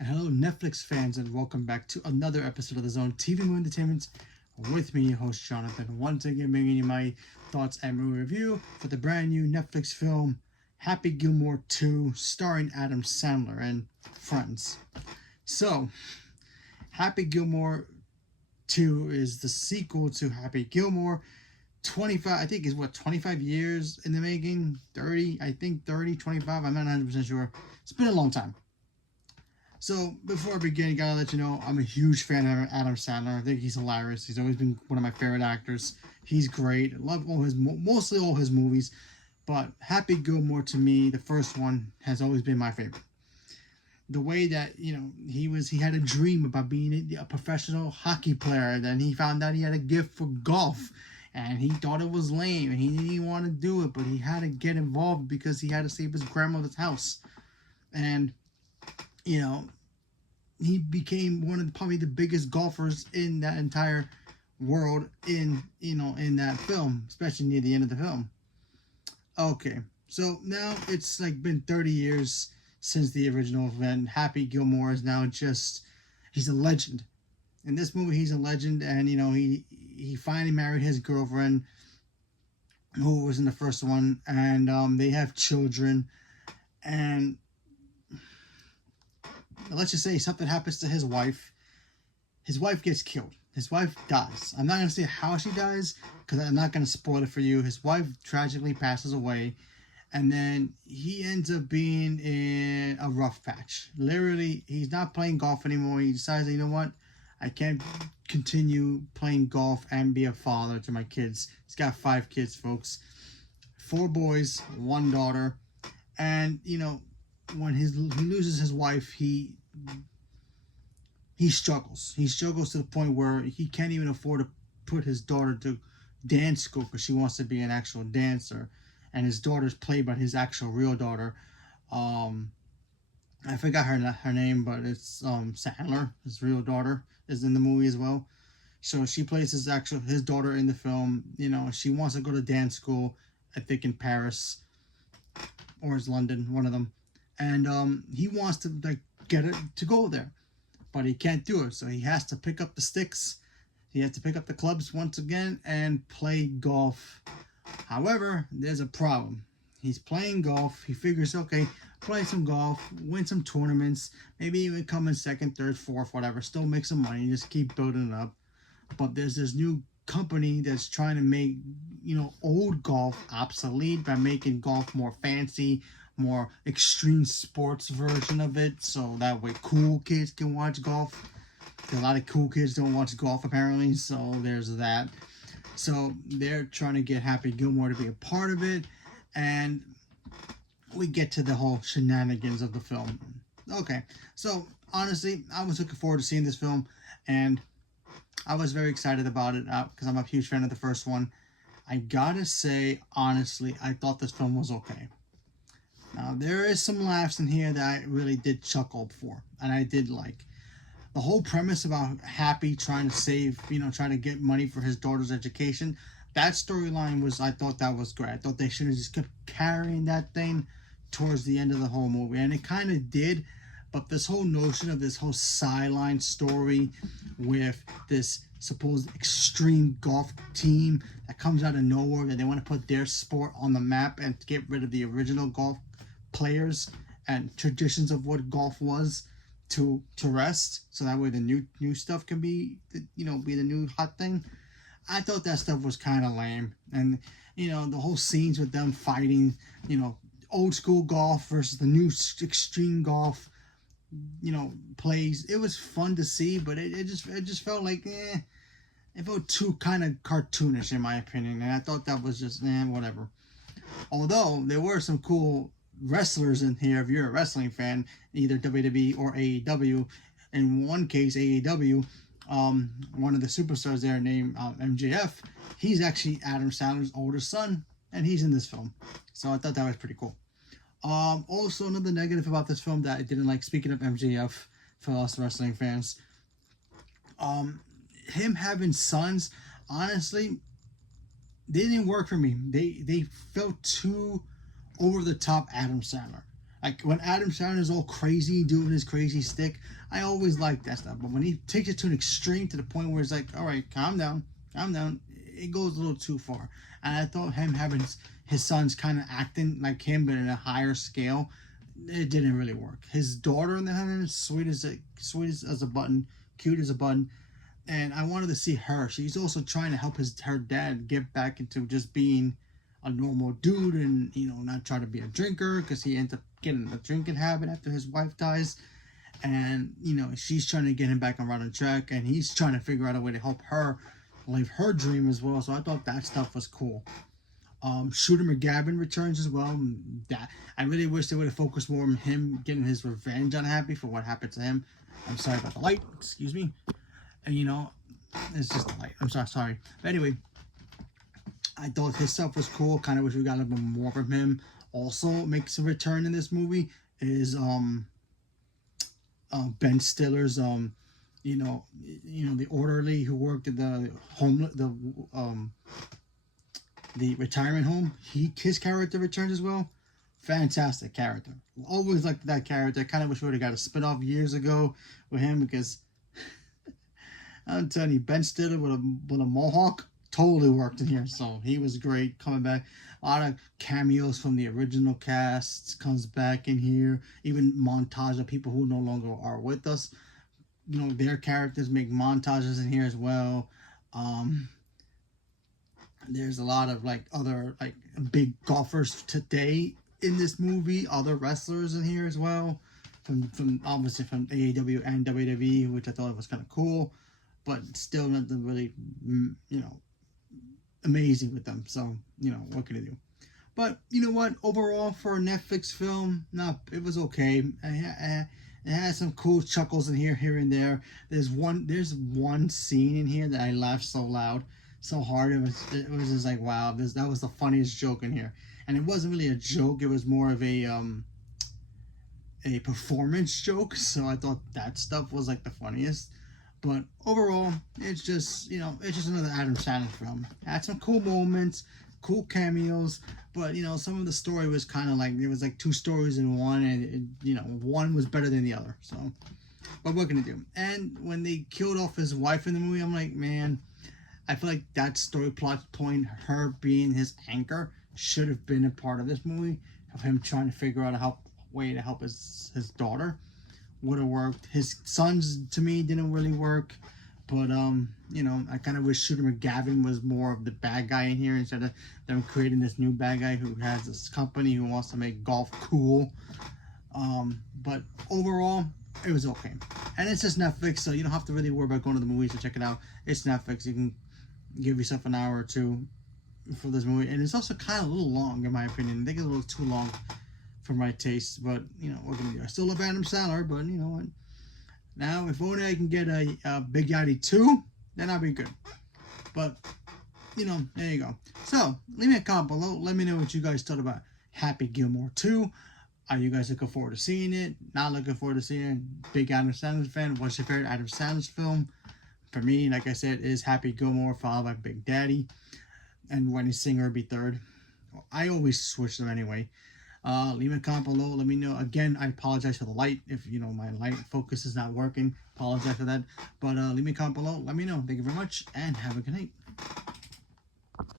And hello, Netflix fans, and welcome back to another episode of the Zone TV Movie Entertainment with me, your host Jonathan. Once again, bringing you my thoughts and movie review for the brand new Netflix film Happy Gilmore 2, starring Adam Sandler and friends. So, Happy Gilmore 2 is the sequel to Happy Gilmore. 25, I think, is what, 25 years in the making? 30, I think 30, 25, I'm not 100% sure. It's been a long time. So, before I begin, gotta let you know, I'm a huge fan of Adam Sandler. I think he's hilarious. He's always been one of my favorite actors. He's great. I love mostly all his movies. But Happy Gilmore, to me, the first one, has always been my favorite. The way that, he had a dream about being a professional hockey player. And then he found out he had a gift for golf. And he thought it was lame. And he didn't want to do it. But he had to get involved because he had to save his grandmother's house. And he became one of probably the biggest golfers in that entire world in that film, especially near the end of the film. Okay, so now it's like been 30 years since the original event. Happy Gilmore is now he's a legend. In this movie, he's a legend, and he finally married his girlfriend, who was in the first one, and they have children, and let's just say something happens to his wife. His wife gets killed. His wife dies. I'm not going to say how she dies because I'm not going to spoil it for you. His wife tragically passes away. And then he ends up being in a rough patch. Literally, he's not playing golf anymore. He decides, you know what? I can't continue playing golf and be a father to my kids. He's got 5 kids, folks. 4 boys, 1 daughter. And, when he loses his wife, he struggles. He struggles to the point where he can't even afford to put his daughter to dance school because she wants to be an actual dancer, and his daughter's played by his actual real daughter. I forgot her name, but it's Sandler. His real daughter is in the movie as well. So she plays his daughter in the film. She wants to go to dance school, I think in Paris or it's London, one of them. And he wants to get it to go there, but he can't do it. So he has to pick up the sticks. He has to pick up the clubs once again and play golf. However, there's a problem. He's playing golf. He figures, okay, play some golf, win some tournaments, maybe even come in second, third, fourth, whatever. Still make some money. Just keep building it up. But there's this new company that's trying to make old golf obsolete by making golf more fancy, more extreme sports version of it, so that way cool kids can watch golf. A lot of cool kids don't watch golf apparently, so there's that. So they're trying to get Happy Gilmore to be a part of it, and we get to the whole shenanigans of the film. Okay, so honestly, I was looking forward to seeing this film, and I was very excited about it because I'm a huge fan of the first one. I gotta say, honestly, I thought this film was okay. Now, there is some laughs in here that I really did chuckle for, and I did like. The whole premise about Happy trying to save, trying to get money for his daughter's education, that storyline I thought that was great. I thought they should have just kept carrying that thing towards the end of the whole movie, and it kind of did, but this whole notion of this whole sideline story with this supposed extreme golf team that comes out of nowhere, that they want to put their sport on the map and get rid of the original golf players and traditions of what golf was to rest, so that way the new stuff can be be the new hot thing. I thought that stuff was kind of lame, and the whole scenes with them fighting, old school golf versus the new extreme golf plays, it was fun to see, but it just felt like it felt too kind of cartoonish in my opinion, and I thought that was just whatever. Although there were some cool wrestlers in here, if you're a wrestling fan, either WWE or AEW. In one case, AEW, one of the superstars there named MJF, he's actually Adam Sandler's older son, and he's in this film. So I thought that was pretty cool. Also, another negative about this film that I didn't like, speaking of MJF, for us wrestling fans, him having sons, honestly, they didn't work for me. They felt too over the top Adam Sandler. Like when Adam Sandler's all crazy doing his crazy stick, I always like that stuff. But when he takes it to an extreme to the point where it's like, all right, calm down, it goes a little too far. And I thought him having his sons kind of acting like him, but in a higher scale, it didn't really work. His daughter in the hand is sweet as a button, cute as a button, and I wanted to see her. She's also trying to help her dad get back into just being a normal dude, and not try to be a drinker, because he ends up getting a drinking habit after his wife dies. And she's trying to get him back on running track, and he's trying to figure out a way to help her live her dream as well. So I thought that stuff was cool. Shooter McGavin returns as well. That I really wish they would have focused more on him getting his revenge on Happy for what happened to him. I'm sorry about the light, excuse me. And it's just the light. I'm sorry. But anyway, I thought his stuff was cool. Kind of wish we got a little bit more from him. Also makes a return in this movie is Ben Stiller's the orderly who worked at the retirement home. His character returns as well. Fantastic character. Always liked that character. I kind of wish we would have got a spin-off years ago with him, because I'm telling you, Ben Stiller with a mohawk totally worked in here. So he was great coming back. A lot of cameos from the original cast comes back in here. Even montage of people who no longer are with us. Their characters make montages in here as well. There's a lot of other big golfers today in this movie. Other wrestlers in here as well, from obviously from AEW and WWE, which I thought was kind of cool, but still nothing really amazing with them. So what can I do? But you know what? Overall, for a Netflix film, it was okay. It has some cool chuckles in here and there. There's one scene in here that I laughed so loud, so hard. It was just like, wow, that was the funniest joke in here. And it wasn't really a joke. It was more of a performance joke. So I thought that stuff was the funniest. But overall, it's just another Adam Sandler film. It had some cool moments, cool cameos, but some of the story was kind of there was two stories in one, and one was better than the other. So, but what can I do? And when they killed off his wife in the movie, I'm like, man, I feel like that story plot point, her being his anchor, should have been a part of this movie, of him trying to figure out a way to help his daughter. Would have worked. His sons, to me, didn't really work. But, I kind of wish Shooter McGavin was more of the bad guy in here, instead of them creating this new bad guy who has this company who wants to make golf cool. But overall, it was okay. And it's just Netflix, so you don't have to really worry about going to the movies to check it out. It's Netflix. You can give yourself an hour or two for this movie. And it's also kind of a little long, in my opinion. I think it's a little too long for my taste, but what can I do? I still love Adam Sandler, but you know what? Now, if only I can get a Big Yachty 2, then I'll be good. But there you go. So leave me a comment below. Let me know what you guys thought about Happy Gilmore 2. Are you guys looking forward to seeing it? Not looking forward to seeing it? Big Adam Sandler fan. What's your favorite Adam Sandler film? For me, like I said, is Happy Gilmore, followed by Big Daddy, and Wedding Singer would be third. I always switch them anyway. Leave a comment below. Let me know. Again, I apologize for the light. If my light focus is not working, apologize for that. But leave me a comment below. Let me know. Thank you very much, and have a good night.